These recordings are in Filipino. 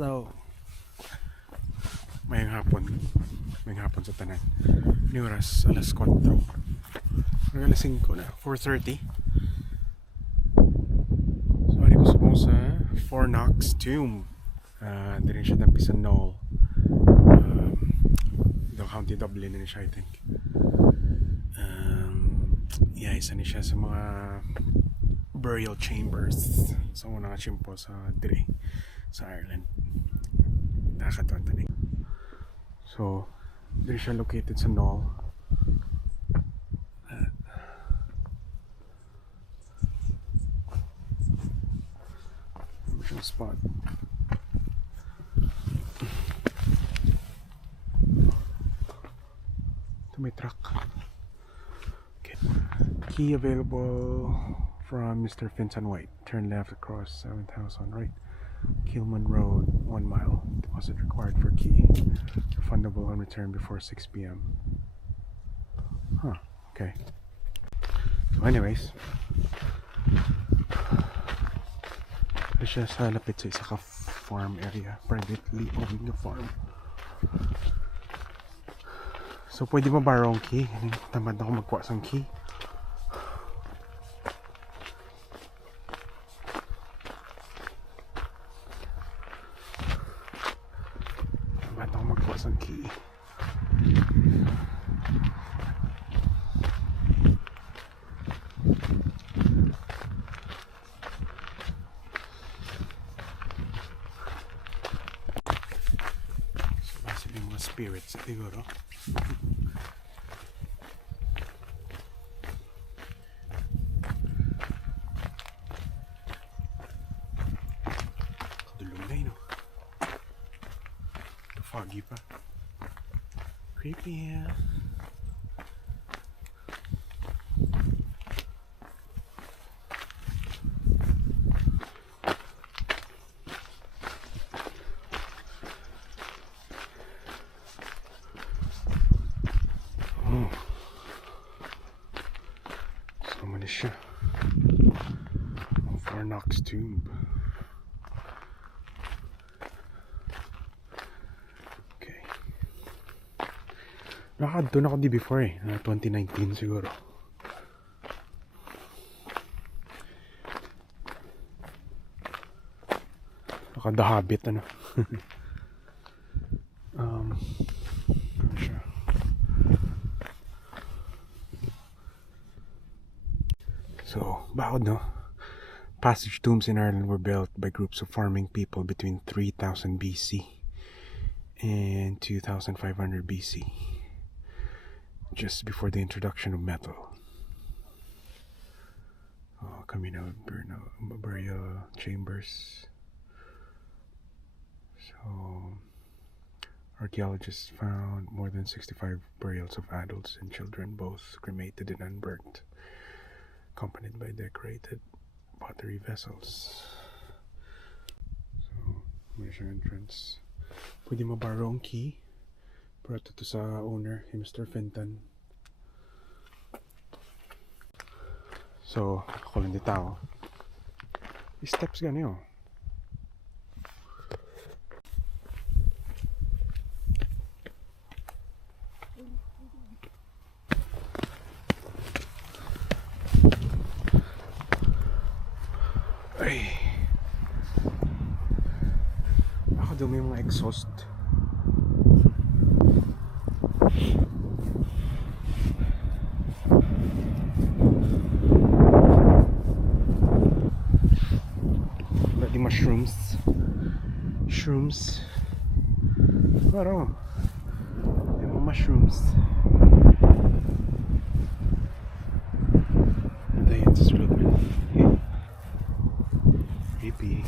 So, mayang hapon sa tanan. Ni oras alas 4. Alas 5 na, 4:30. So, ari ko subong sa Fourknocks Tomb. Hindi rin siya dampi sa Naul. The County Dublin na siya, I think. Yeah, isa ni siya sa mga burial chambers. So, una nga chimpo sa dire sa Ireland. Nakakatuwa tani. So, there siya located sa Naul. Siyang spot. Ito may truck. Okay. Key available from Mr. Vincent White. Turn left across 7th house on right. Kilman Road, 1 mile. Deposit required for key. Refundable on return before 6 p.m. Huh, okay. So anyways, ito siya sa lapit sa isa ka farm area. Privately owned na farm. So pwede mabarong key. Tamad ako magkuha sang key. Ang key. So, basically mga spirits siguro. Kadulong na yun, no? Ito foggy pa. Creepy, yeah. Oh. So many siya. Fourknocks Tomb. Doon ako di before 2019 siguro. The Habit ano. Ano siya? So, bakod no? Passage tombs in Ireland were built by groups of farming people between 3000 BC and 2500 BC. Just before the introduction of metal. Communal burial chambers. So, archaeologists found more than 65 burials of adults and children, both cremated and unburnt, accompanied by decorated pottery vessels. So, may siyang entrance. Pwede mabarong key. Pero ito sa owner, Mr. Fenton. So, ako lang di tao. Steps gani oh. Ay. Ako daw may mga exhaust. Shrooms. Claro. Tem mushrooms. Daí antes de tudo. Creepy.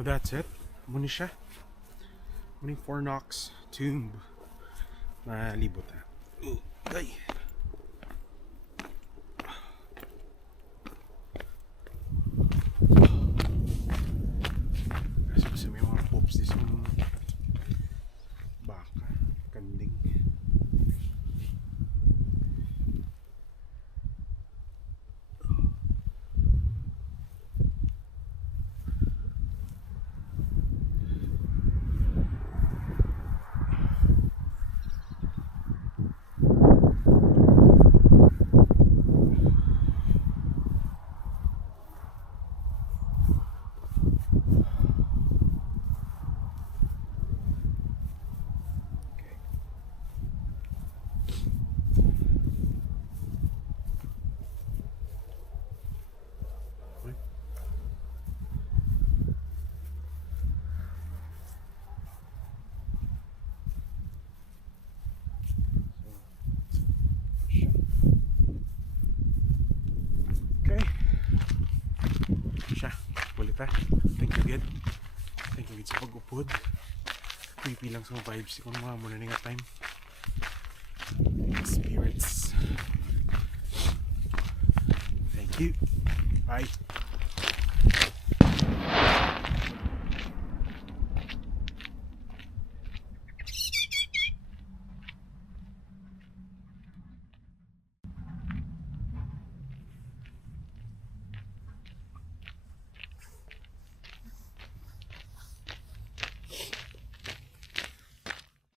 So that's it. Muna siya. Muna yung Fourknocks Tomb. Malibot na. Ay! Kasi may mga popes dito yung baka, kanding. Siya, ulit ha. Thank you again. Thank you again sa pag-upod. Creepy lang sa vibes kung mga muna nga time. Spirits. Thank you. Bye.